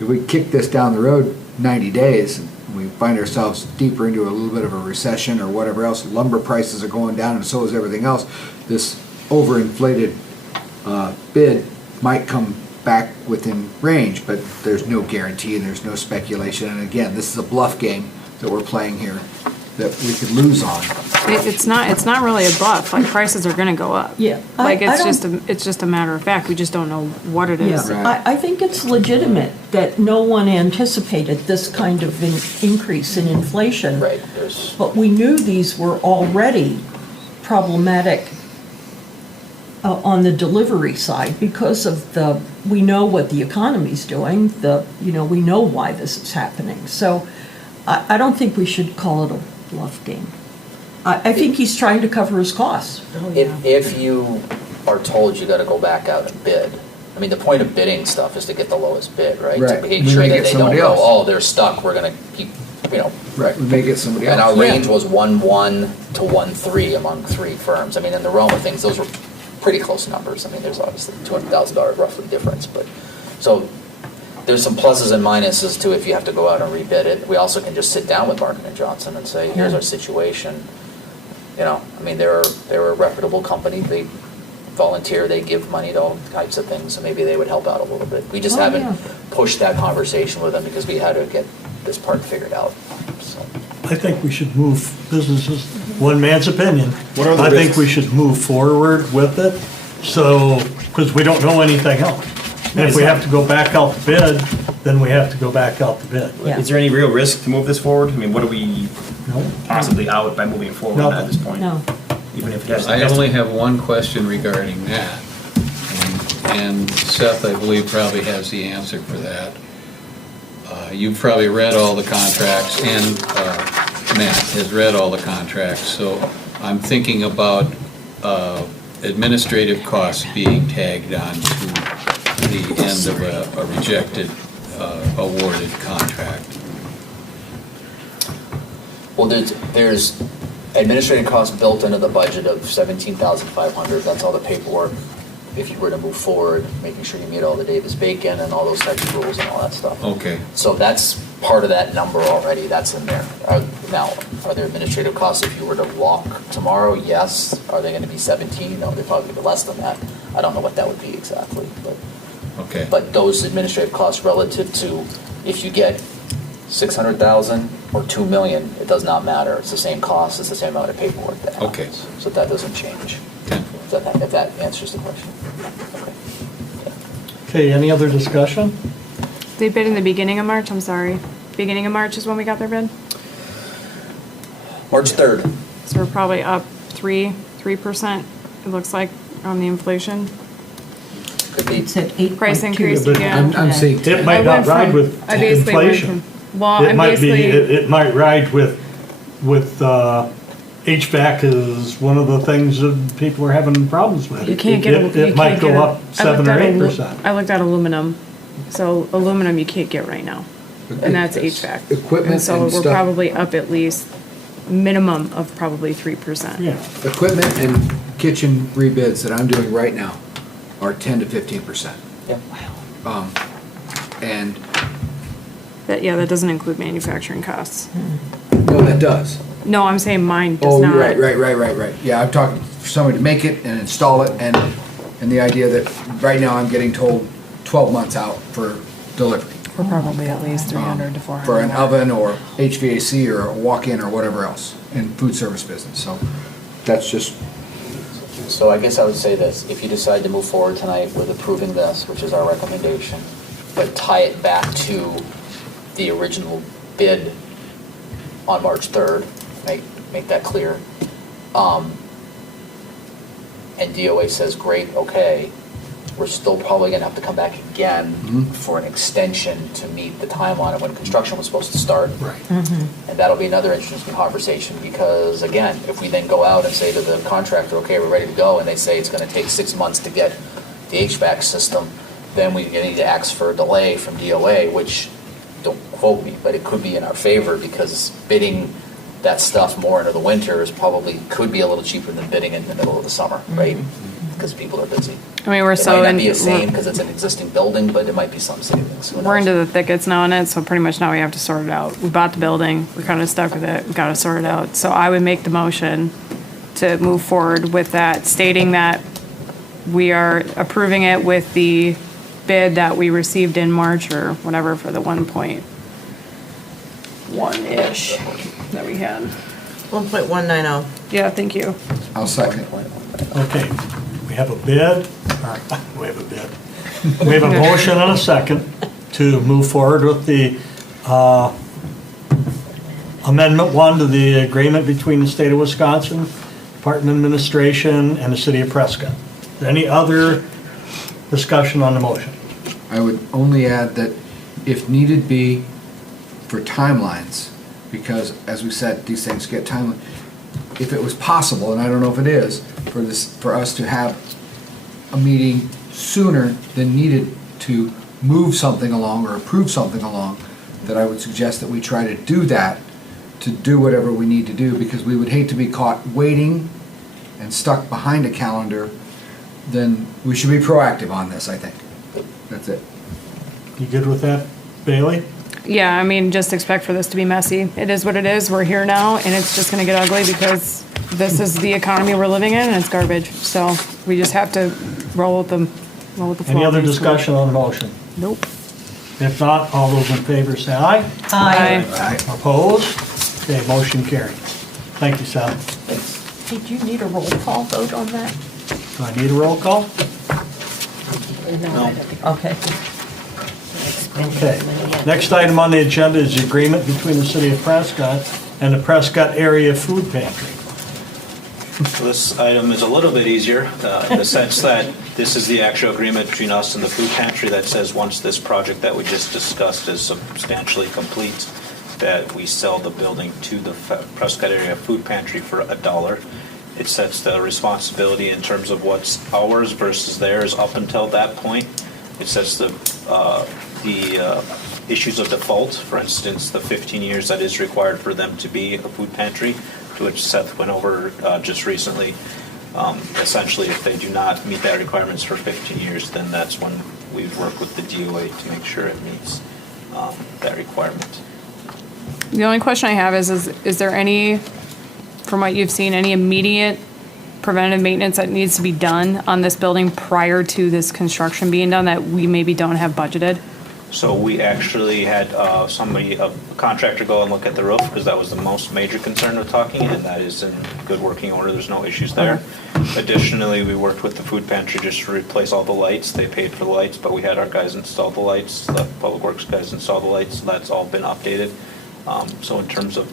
if we kick this down the road 90 days, and we find ourselves deeper into a little bit of a recession or whatever else, lumber prices are going down and so is everything else, this overinflated bid might come back within range, but there's no guarantee and there's no speculation. And again, this is a bluff game that we're playing here that we could lose on. It's not really a bluff, like prices are gonna go up. Yeah. Like, I it's just a matter of fact, we just don't know what it is. Yeah, I think it's legitimate that no one anticipated this kind of increase in inflation. Right, But we knew these were already problematic on the delivery side because of we know what the economy's doing, we know why this is happening. So I don't think we should call it a bluff game. I think he's trying to cover his costs. If you are told you gotta go back out and bid, I mean, the point of bidding stuff is to get the lowest bid, right? Right. To make We sure may that get they don't somebody go, else. oh, they're stuck, we're gonna keep, Right, we may get somebody And our else. range was 1.1 to 1.3 among 3 firms. I mean, in the realm of things, those were pretty close numbers. I mean, there's obviously $200,000 roughly difference, but, so there's some pluses and minuses to if you have to go out and rebid it. We also can just sit down with Martin and Johnson and say, here's our situation. I mean, they're a reputable company. They volunteer, they give money to all types of things, so maybe they would help out a little bit. We just haven't pushed that conversation with them because we had to get this part figured out. So. I think we should move businesses, one man's opinion. What are the I think risks? we should move forward with it, because we don't know anything else. And if we have to go back out to bid, then we have to go back out to bid. Yeah. Is there any real risk to move this forward? I mean, what are we No? possibly out by moving forward No. at this point? No. Even if it has. I only have one question regarding that. And Seth, I believe, probably has the answer for that. You've probably read all the contracts, and Matt has read all the contracts, so I'm thinking about administrative costs being tagged on to the end of a rejected, awarded contract. Well, there's administrative costs built into the budget of $17,500. That's all the paperwork. If you were to move forward, making sure you meet all the Davis-Bacon and all those types of rules and all that stuff. Okay. So that's part of that number already. That's in there. Now, are there administrative costs if you were to walk tomorrow? Yes. Are they going to be 17? No, they're probably going to be less than that. I don't know what that would be exactly, but. Okay. But those administrative costs relative to if you get 600,000 or 2 million, it does not matter. It's the same cost. It's the same amount of paperwork that happens. Okay. So that doesn't change. If that answers the question. Okay. Okay, any other discussion? They bid in the beginning of March, I'm sorry. Beginning of March is when we got their bid? March 3rd. So we're probably up 3%, it looks like, on the inflation. Could be. It's at 8.2. Price increase, but yeah. I'm seeing It might not ride with I basically went inflation. from, well, It I'm might be, basically, it might ride with HVAC is one of the things that people are having problems with. you can't get. It might go up 7 or 8%. I looked at aluminum, so aluminum you can't get right now, and that's HVAC. Equipment And so and we're stuff. probably up at least minimum of probably 3%. Yeah, Equipment and kitchen rebids that I'm doing right now are 10 to 15%. Yeah. And That doesn't include manufacturing costs. that does. No, I'm saying mine does Oh, not. right. Yeah, I'm talking for somebody to make it and install it, and the idea that right now I'm getting told 12 months out for delivery. We're probably at least 300 to 400. For an more. oven or HVAC or a walk-in or whatever else in food service business, so that's just, So I guess I would say this, if you decide to move forward tonight with approving this, which is our recommendation, but tie it back to the original bid on March 3rd, make that clear. And DOA says, great, okay, we're still probably gonna have to come back again for an extension to meet the timeline of when construction was supposed to start. right. And that'll be another interesting conversation, because again, if we then go out and say to the contractor, okay, we're ready to go, and they say it's gonna take 6 months to get the HVAC system, then we need to ask for a delay from DOA, which, don't quote me, but it could be in our favor, because bidding that stuff more into the winter is probably, could be a little cheaper than bidding in the middle of the summer, right? Because people are busy. I mean, we're It so might in, not be the same because it's an existing building, but it might be some savings. Who we're knows? into the thickets now on it, so pretty much now we have to sort it out. We bought the building, we're kind of stuck with it, we gotta sort it out. So I would make the motion to move forward with that, stating that we are approving it with the bid that we received in March or whatever for the 1.1-ish that we had. 1.190. Yeah, thank you. I'll second. Okay, we have a bid, we have a bid. We have a motion and a second to move forward with the Amendment 1 to the agreement between the state of Wisconsin, Department of Administration, and the city of Prescott. Any other discussion on the motion? I would only add that if needed be for timelines, because as we said, these things get timeline. If it was possible, and I don't know if it is, for us to have a meeting sooner than needed to move something along or approve something along, that I would suggest that we try to do that, to do whatever we need to do, because we would hate to be caught waiting and stuck behind a calendar. Then we should be proactive on this, I think. That's it. You good with that, Bailey? Yeah, I mean, just expect for this to be messy. It is what it is. We're here now, and it's just gonna get ugly because this is the economy we're living in, and it's garbage. So we just have to roll with the flow. Any other basically. discussion on the motion? Nope. If not, all those in favor say aye. Aye. Opposed? Okay, motion carries. Thank you, Sally. Did you need a roll call vote on that? Do I need a roll call? Okay. Okay. Next item on the agenda is the agreement between the city of Prescott and the Prescott Area Food Pantry. So this item is a little bit easier in the sense that this is the actual agreement between us and the food pantry that says once this project that we just discussed is substantially complete, that we sell the building to the Prescott Area Food Pantry for $1. It sets the responsibility in terms of what's ours versus theirs up until that point. It sets the issues of default, for instance, the 15 years that is required for them to be a food pantry, to which Seth went over just recently. Essentially, if they do not meet that requirements for 15 years, then that's when we work with the DOA to make sure it meets that requirement. The only question I have is there any, from what you've seen, any immediate preventative maintenance that needs to be done on this building prior to this construction being done that we maybe don't have budgeted? So we actually had a contractor go and look at the roof, because that was the most major concern of talking, and that is in good working order. There's no issues there. Additionally, we worked with the food pantry just to replace all the lights. They paid for the lights, but we had our guys install the lights, the public works guys install the lights. So that's all been updated. So in terms of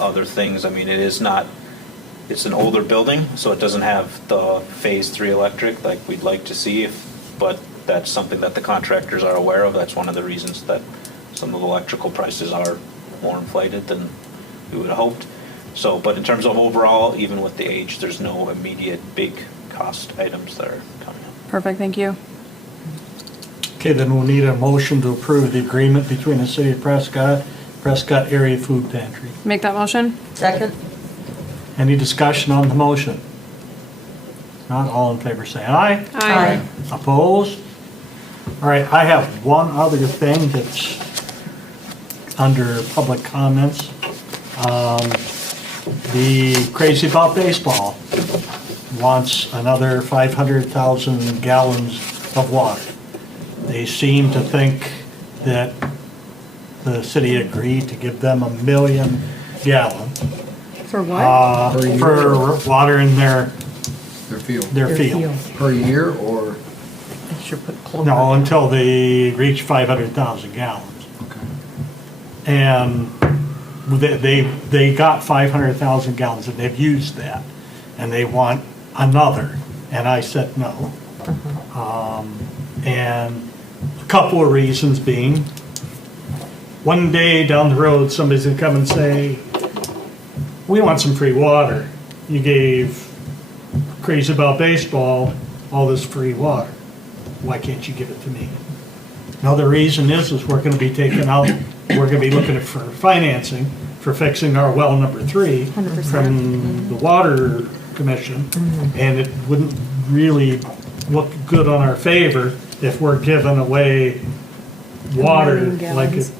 other things, I mean, it's an older building, so it doesn't have the phase 3 electric like we'd like to see, but that's something that the contractors are aware of. That's one of the reasons that some of the electrical prices are more inflated than we would have hoped. So, but in terms of overall, even with the age, there's no immediate big cost items that are coming up. Perfect, thank you. Okay, then we'll need a motion to approve the agreement between the city of Prescott, Prescott Area Food Pantry. Make that motion? Second? Any discussion on the motion? Not all in favor say aye. Aye. Opposed? All right, I have one other thing that's under public comments. The Crazy About Baseball wants another 500,000 gallons of water. They seem to think that the city agreed to give them 1 million gallons For what? for water in their field. field. Per year or? No, until they reach 500,000 gallons. Okay. And they got 500,000 gallons and they've used that. And they want another. And I said no. And a couple of reasons being, one day down the road, somebody's gonna come and say, we want some free water. You gave Crazy About Baseball all this free water. Why can't you give it to me? Another reason is we're gonna be taking out, we're gonna be looking for financing for fixing our well number 3 from the Water Commission. And it wouldn't really look good on our favor if we're giving away water 1 million like gallons. it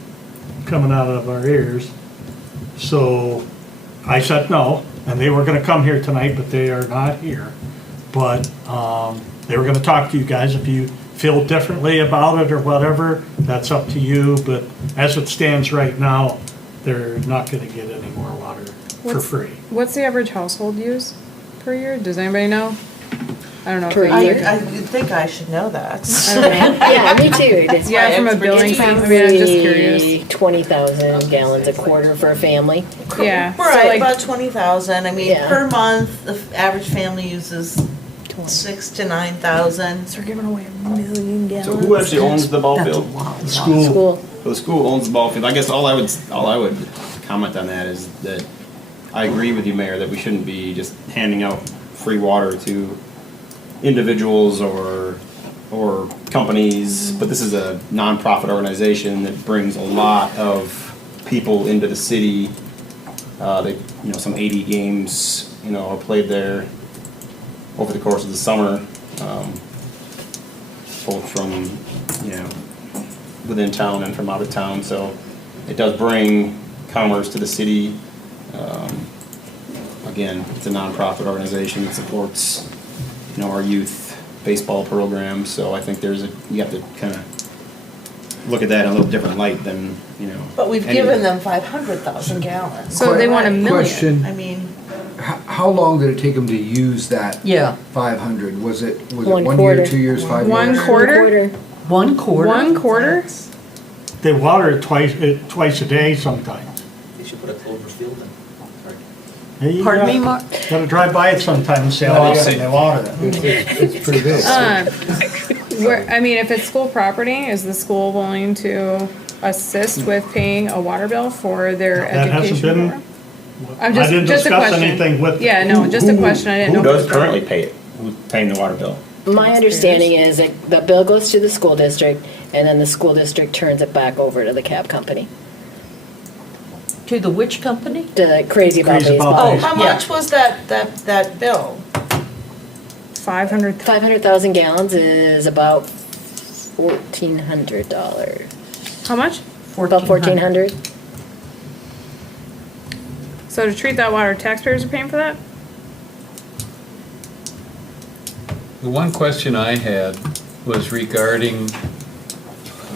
coming out of our ears. So I said no, and they were gonna come here tonight, but they are not here. But they were gonna talk to you guys. If you feel differently about it or whatever, that's up to you. But as it stands right now, they're not gonna get any more water for What's- free. What's the average household use per year? Does anybody know? I don't know. if Per they- year? I think I should know that. I don't know. Yeah, me too. It's Yeah, from a billing standpoint, I mean, I'm just curious. probably 20,000 gallons a quarter for a family. Yeah. so Right, like- about 20,000. I mean, Yeah. per month, the average family uses 6 to 9,000. So we're giving away 1 million gallons. So who actually owns the ball field? School, School. So the school owns the ball field. I guess all I would comment on that is that I agree with you, Mayor, that we shouldn't be just handing out free water to individuals or companies, but this is a nonprofit organization that brings a lot of people into the city. Some 80 games, are played there over the course of the summer, both from, within town and from out of town. So it does bring commerce to the city. Again, it's a nonprofit organization that supports, our youth baseball program. So I think you have to kind of look at that in a little different light than, But we've any- given them 500,000 gallons. So they want 1 million. Question, I mean, how long did it take them to use that Yeah. 500? Was it One 1 year, quarter. 2 years, 5 years? One quarter? 1 quarter? 1 quarter? they water it twice a day sometimes. They should put a Clover field in. Hey, you Pardon gotta- me, Mark? Gotta drive by it sometimes and say, oh, yeah, they water it. It's pretty big. If it's school property, is the school willing to assist with paying a water bill for their That hasn't education been, program? I'm I just, didn't just a discuss question. anything with. Yeah, no, just a question, I didn't know. Who if it does was- currently pay it? Who's paying the water bill? My understanding is that the bill goes to the school district, and then the school district turns it back over to the cab company. To the which company? The Crazy About Crazy About Baseball. oh, how Yeah. much was that bill? 500, 500,000 gallons is about $1,400. how much? About 1,400. So to treat that water, taxpayers are paying for that? The one question I had was regarding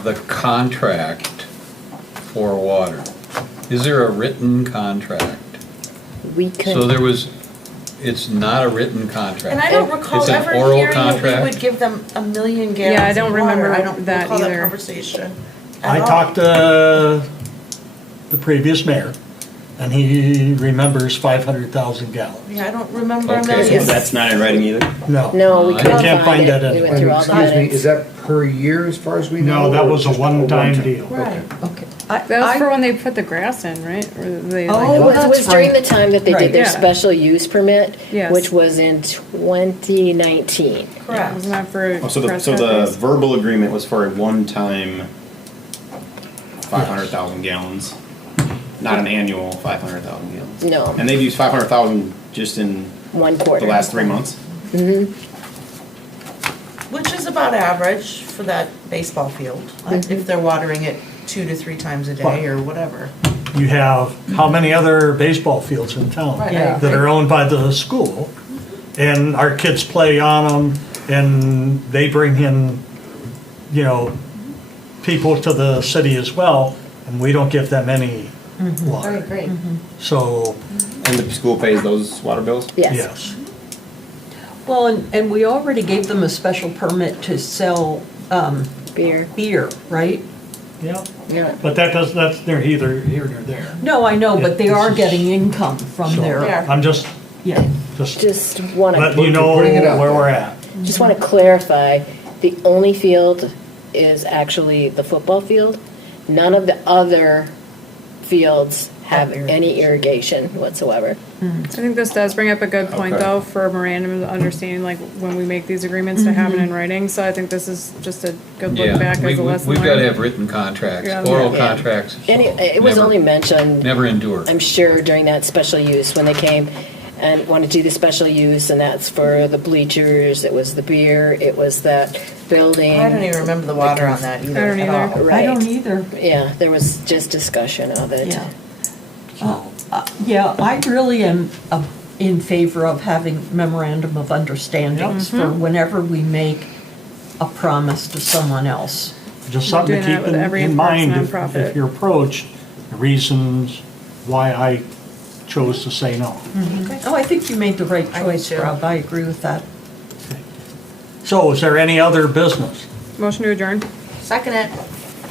the contract for water. Is there a written contract? We So could, it's not a written contract? And I don't recall It's an ever oral hearing that we contract? would give them 1 million gallons Yeah, I don't of water. remember I don't that recall that either. conversation at I all. talked to the previous mayor, and he remembers 500,000 gallons. Yeah, I don't remember a Okay. million. So that's not in writing either? No. no, we I couldn't can't find find it. that We went anywhere. through all the Excuse me, minutes. is that per year as far as we know? No, that or was a just one-time one-time? deal. Right. Okay. That was for when they put the grass in, right? Or they Oh, like, It was that's during right. the time that they Right. did their Yeah. special use permit, Yes. which was in 2019. Correct. wasn't that for Oh, so the Prescott days? verbal agreement was for a one-time 500,000 gallons, not an annual 500,000 gallons. No, And they've used 500,000 just in 1 quarter. the last 3 months? Which is about average for that baseball field, if they're watering it 2 to 3 times a day or whatever. you have how many other baseball fields in town Right. Yeah. that are owned by the school, and our kids play on them, and they bring in, you know, people to the city as well, and we don't give them any water. Great. So, And the school pays those water bills? Yes. yes. Well, and we already gave them a special permit to sell Beer. right? Yeah, Yeah. but that's neither here nor there. No, I know, but they Yeah, are this is- getting income from So, their, I'm just yeah. Just want letting to, you know Putting it out where there. we're at. just want to clarify, the only field is actually the football field. None of the other fields have any irrigation whatsoever. I think this does bring up a good point, Okay. though, for memorandum of understanding, like, when we make these agreements, to have it in writing. So I think this is just a good Yeah, look back we- as a we- lesson We've got to learned. have written contracts, Yeah. oral Yeah. contracts. And it was never- only mentioned, Never endure. I'm sure, during that special use, when they came and wanted to do the special use, and that's for the bleachers, it was the beer, it was that building. I don't even remember the water on that either. I don't at either. all. Right. I don't either, Yeah, there was just discussion of it. yeah. Yeah, I really am in favor of having memorandum of understandings for whenever we make a promise to someone else. Just something to Doing that keep with every in mind if nonprofit. you're approached, the reasons why I chose to say no. Oh, I think you made the right I do choice, too. Rob, I agree with that. So is there any other business? Motion to adjourn. Second it.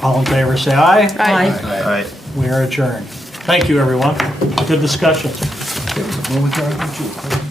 All in favor, say aye. Aye. All right. We are adjourned. Thank you, everyone. Good discussion. Well, with our-